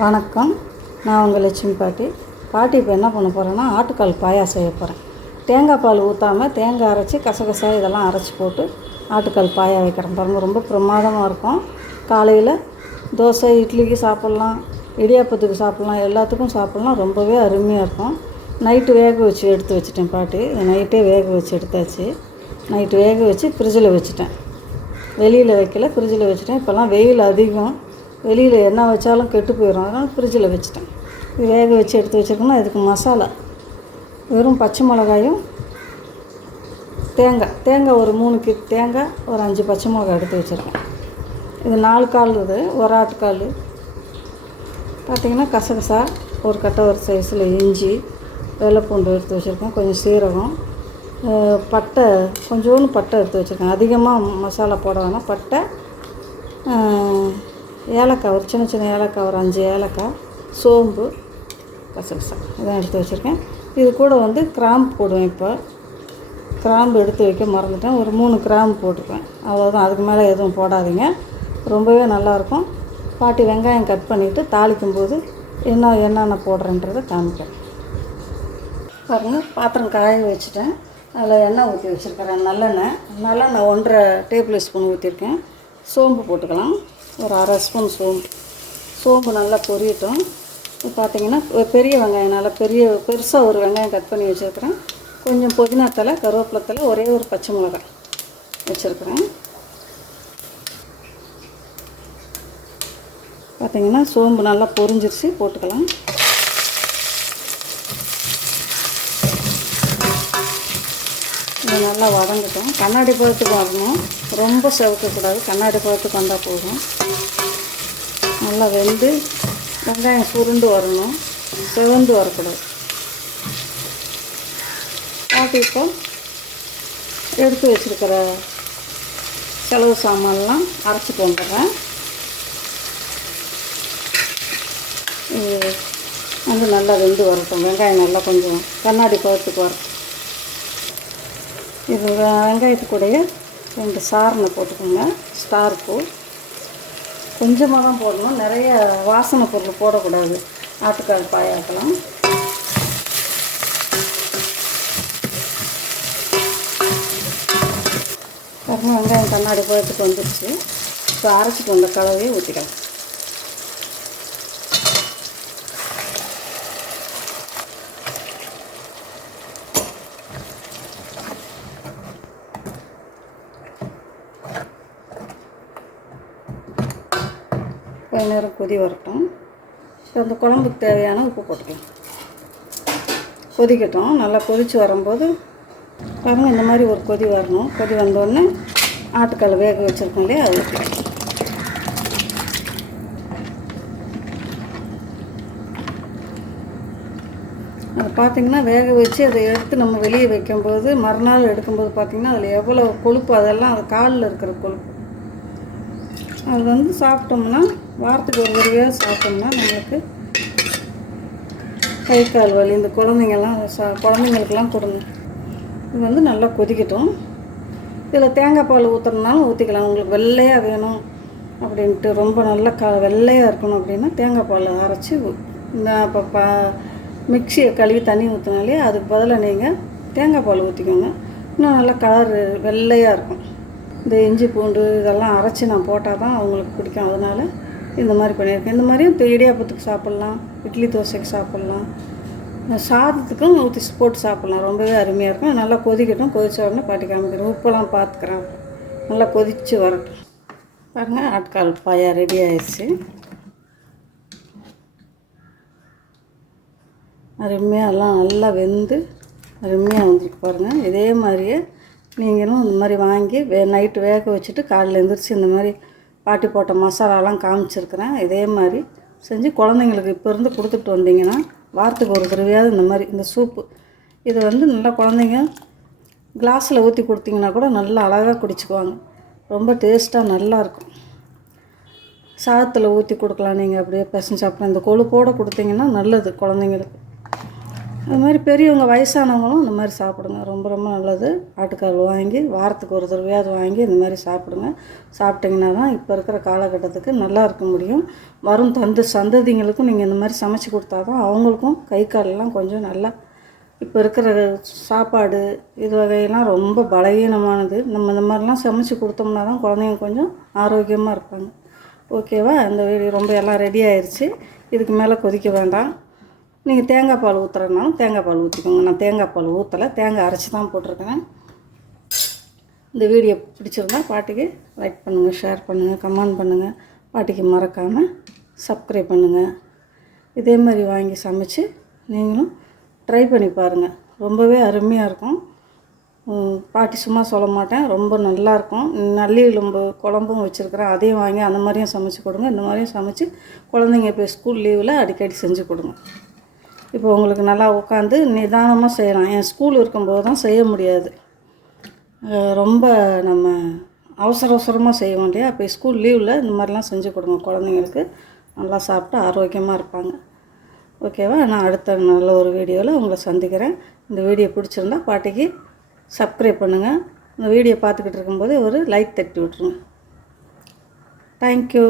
வணக்கம். நான் உங்கள் லட்சுமி பாட்டி. பாட்டி இப்போ என்ன பண்ண போகிறேன்னா ஆட்டுக்கால் பாயா செய்ய போகிறேன் தேங்காய் பால் ஊற்றாமல் தேங்காய் அரைச்சி கசகசா இதெல்லாம் அரைச்சி போட்டு ஆட்டுக்கால் பாயா வைக்கிறேன். பாருங்கள் ரொம்ப பிரமாதமாக இருக்கும். காலையில் தோசை இட்லிக்கு சாப்பிட்லாம் இடியாப்பத்துக்கு சாப்பிட்லாம் எல்லாத்துக்கும் சாப்பிட்லாம். ரொம்பவே அருமையாக இருக்கும். நைட்டு வேக வச்சு எடுத்து வச்சுட்டேன் பாட்டி. நைட்டே வேக வச்சு எடுத்தாச்சு. நைட்டு வேக வச்சு ஃப்ரிட்ஜில் வச்சுட்டேன். வெளியில் வைக்கல ஃப்ரிட்ஜில் வச்சுட்டேன். இப்போல்லாம் வெயில் அதிகம். வெளியில் என்ன வச்சாலும் கெட்டு போயிடும் அதனால் ஃப்ரிட்ஜில் வச்சுட்டேன். இது வேக வச்சு எடுத்து வச்சுருக்கோம்னா இதுக்கு மசாலா. வெறும் பச்சை மிளகாயும் தேங்காய். தேங்காய் ஒரு மூணு கி தேங்காய் ஒரு அஞ்சு பச்சை மிளகாய் எடுத்து வச்சுருக்கேன். இது நாலு கால் இது ஒரு ஆட்டுக்கால் பார்த்திங்கன்னா கசகசா ஒரு கட்டை ஒரு சைஸில் இஞ்சி வெள்ளைப்பூண்டு எடுத்து வச்சுருக்கேன். கொஞ்சம் சீரகம் பட்டை கொஞ்சோண்டு பட்டை எடுத்து வச்சுருக்கேன். அதிகமாக மசாலா போட வேணாம். பட்டை ஏலக்காய் ஒரு சின்ன சின்ன ஏலக்காய் ஒரு அஞ்சு ஏலக்காய் சோம்பு கசகசா. இதான் எடுத்து வச்சுருக்கேன். இது கூட வந்து கிராம்பு போடுவேன் இப்போ. கிராம்பு எடுத்து வைக்க மறந்துட்டேன். ஒரு மூணு கிராம்பு போட்டுக்குவேன் அவ்வளோதான் அதுக்கு மேலே எதுவும் போடாதீங்க. ரொம்பவே நல்லாயிருக்கும். பாட்டி வெங்காயம் கட் பண்ணிவிட்டு தாளிக்கும் போது என்ன என்னென்ன போடுறேன்றதை காமிப்பேன். பாருங்கள் பாத்திரம் காய வச்சுட்டேன். அதில் எண்ணெய் ஊற்றி வச்சுருக்கிறேன். நல்லெண்ணெய். நல்லெண்ணெய் ஒன்றரை டேபிள் ஸ்பூன் ஊற்றிருக்கேன். சோம்பு போட்டுக்கலாம். ஒரு அரை ஸ்பூன் சோம்பு. சோம்பு நல்லா பொரியட்டும். இப்போ பார்த்தீங்கன்னா பெரிய வெங்காயம் நல்லா பெரிய பெருசாக ஒரு வெங்காயம் கட் பண்ணி வச்சுருக்கிறேன். கொஞ்சம் புதினா தலை கருவேப்பிலை தலை ஒரே ஒரு பச்சை மிளகாய் வச்சுருக்கிறேன். பார்த்தீங்கன்னா சோம்பு நல்லா பொரிஞ்சிருச்சு போட்டுக்கலாம். இது நல்லா வதங்கட்டும். கண்ணாடி பழத்துக்கு வரணும். ரொம்ப செவக்கக்கூடாது. கண்ணாடி பழத்துக்கு வந்தால் போதும். நல்லா வெந்து வெங்காயம் சுருண்டு வரணும். செவந்து வரக்கூடாது. பாட்டி இப்போ எடுத்து வச்சுருக்கிற செலவு சாமான்லாம் அரைச்சிட்டு வந்துடுறேன். இது வந்து நல்லா வெந்து வரட்டும். வெங்காயம் நல்லா கொஞ்சம் கண்ணாடி பழத்துக்கு வரட்டும். இது வெங்காயத்து கூடயே ரெண்டு சாரணை போட்டுக்கோங்க. ஸ்டார் பூ. கொஞ்சமாக தான் போடணும். நிறைய வாசனை பொருள் போடக்கூடாது. ஆட்டுக்கால் பாயாக்கலாம் வெங்காயம் கண்ணாடி போயிட்டு வந்துடுச்சு இப்போ அரைச்சிட்டு வந்த கலவையை ஊற்றிக்கலாம். கொஞ்ச நேரம் கொதி வரட்டும். இப்போ அந்த குழம்புக்கு தேவையான உப்பு போட்டுக்கலாம். கொதிக்கட்டும். நல்லா கொதித்து வரும்போது பாருங்கள் இந்த மாதிரி ஒரு கொதி வரணும். கொதி வந்தோடனே ஆட்டுக்கால் வேக வச்சுருக்கோம் இல்லையா அது ஊற்றிக்கலாம் அது பார்த்திங்கன்னா வேக வச்சு அதை எடுத்து நம்ம வெளியே வைக்கும்போது மறுநாள் எடுக்கும்போது பார்த்திங்கன்னா அதில் எவ்வளோ கொழுப்பு அதெல்லாம் அது காலில் இருக்கிற கொழுப்பு. அது வந்து சாப்பிட்டோம்னா வாரத்துக்கு ஒரு தடவையாக சாப்பிட்டோம்னா நம்மளுக்கு கை கால் வலி இந்த குழந்தைங்கள்லாம் சா குழந்தைங்களுக்கெல்லாம் கொடுங்க. இது வந்து நல்லா கொதிக்கட்டும். இதில் தேங்காய் பால் ஊற்றுறதுனாலும் ஊற்றிக்கலாம் உங்களுக்கு வெள்ளையாக வேணும் அப்படின்ட்டு ரொம்ப நல்லா க வெள்ளையாக இருக்கணும் அப்படின்னா தேங்காய் பால் அரைச்சி இந்த இப்போ பா மிக்சியை கழுவி தண்ணி ஊற்றினாலே அதுக்கு பதிலாக நீங்கள் தேங்காய் பால் ஊற்றிக்கோங்க இன்னும் நல்லா கலர் வெள்ளையாக இருக்கும். இந்த இஞ்சி பூண்டு இதெல்லாம் அரைச்சி நான் போட்டால் தான் அவங்களுக்கு பிடிக்கும். அதனால் இந்த மாதிரி பண்ணியிருக்கேன். இந்த மாதிரியும் இடியாப்பத்துக்கு சாப்பிட்லாம். இட்லி தோசைக்கு சாப்பிட்லாம். சாதத்துக்கும் ஊற்றி போட்டு சாப்பிட்லாம். ரொம்பவே அருமையாக இருக்கும். நல்லா கொதிக்கட்டும். கொதிச்ச உடனே பாட்டி காமிக்கிறேன் உப்பெல்லாம் பார்த்துக்கிறேன் நல்லா கொதித்து வரட்டும். பாருங்கள் ஆட்கால் பாயா ரெடி ஆயிடுச்சு. அருமையாக எல்லாம் நல்லா வெந்து அருமையாக வந்துருக்கு பாருங்கள் இதே மாதிரியே நீங்களும் இந்த மாதிரி வாங்கி வே நைட்டு வேக வச்சுட்டு காலையில் எழுந்திரிச்சு இந்த மாதிரி பாட்டி போட்ட மசாலாலாம் காமிச்சிருக்கிறேன். இதே மாதிரி செஞ்சு குழந்தைங்களுக்கு இப்போ இருந்து கொடுத்துட்டு வந்தீங்கன்னா வாரத்துக்கு ஒரு தடவையாவது இந்த மாதிரி இந்த சூப்பு இது வந்து நல்லா குழந்தைங்க கிளாஸில் ஊற்றி கொடுத்தீங்கன்னா கூட நல்லா அழகாக குடிச்சுக்குவாங்க. ரொம்ப டேஸ்ட்டாக நல்லாயிருக்கும் சாதத்தில் ஊற்றி கொடுக்கலாம். நீங்கள் அப்படியே பசங்க சாப்பிட்லாம் இந்த கொழுப்போடு கொடுத்தீங்கன்னா நல்லது குழந்தைங்களுக்கு. அது மாதிரி பெரியவங்க வயசானவங்களும் இந்த மாதிரி சாப்பிடுங்க. ரொம்ப ரொம்ப நல்லது. ஆட்டுக்கால் வாங்கி வாரத்துக்கு ஒரு தடவையாவது வாங்கி இந்த மாதிரி சாப்பிடுங்க. சாப்பிட்டிங்கன்னா தான் இப்போ இருக்கிற காலகட்டத்துக்கு நல்லா இருக்க முடியும். வரும் தந்து சந்ததிங்களுக்கும் நீங்கள் இந்த மாதிரி சமைச்சு கொடுத்தா தான் அவங்களுக்கும் கை காலெல்லாம் கொஞ்சம் நல்லா இப்போ இருக்கிற சாப்பாடு இது வகையெல்லாம் ரொம்ப பலகீனமானது. நம்ம இந்த மாதிரிலாம் சமைச்சு கொடுத்தோம்னா தான் குழந்தைங்க கொஞ்சம் ஆரோக்கியமாக இருப்பாங்க. ஓகேவா? இந்த வீடியோ ரொம்ப எல்லாம் ரெடி ஆயிடுச்சு இதுக்கு மேலே கொதிக்க வேண்டாம். நீங்கள் தேங்காய் பால் ஊற்றுறதுனாலும் தேங்காய் பால் ஊற்றிக்கோங்க நான் தேங்காய் பால் ஊற்றலை தேங்காய் அரைச்சி தான் போட்டிருக்கேன் இந்த வீடியோ பிடிச்சிருந்தா பாட்டிக்கு லைக் பண்ணுங்கள் ஷேர் பண்ணுங்கள் கமெண்ட் பண்ணுங்கள் பாட்டிக்கு மறக்காமல் சப்ஸ்கிரைப் பண்ணுங்கள் இதே மாதிரி வாங்கி சமைச்சு நீங்களும் ட்ரை பண்ணி பாருங்கள் ரொம்பவே அருமையாக இருக்கும். பாட்டி சும்மா சொல்ல மாட்டேன். ரொம்ப நல்லாயிருக்கும் நல்லி எலும்பு குழம்பும் வச்சுருக்கிறேன். அதையும் வாங்கி அந்த மாதிரியும் சமைச்சு கொடுங்க. இந்த மாதிரியும் சமைச்சு குழந்தைங்க இப்போ ஸ்கூல் லீவில் அடிக்கடி செஞ்சு கொடுங்க. இப்போ உங்களுக்கு நல்லா உட்காந்து நிதானமாக செய்யலாம். என் ஸ்கூல் இருக்கும்போது தான் செய்ய முடியாது. ரொம்ப நம்ம அவசர அவசரமாக செய்வோம் இல்லையா? இப்போ ஸ்கூல் லீவில் இந்த மாதிரிலாம் செஞ்சு கொடுங்க. குழந்தைங்களுக்கு நல்லா சாப்பிட்டு ஆரோக்கியமாக இருப்பாங்க. ஓகேவா நான் அடுத்த நல்ல ஒரு வீடியோவில் உங்களை சந்திக்கிறேன். இந்த வீடியோ பிடிச்சிருந்தா பாட்டிக்கு சப்ஸ்கிரைப் பண்ணுங்கள் இந்த வீடியோ பார்த்துக்கிட்டு இருக்கும்போது ஒரு லைக் தட்டி விட்ருங்க தேங்க்யூ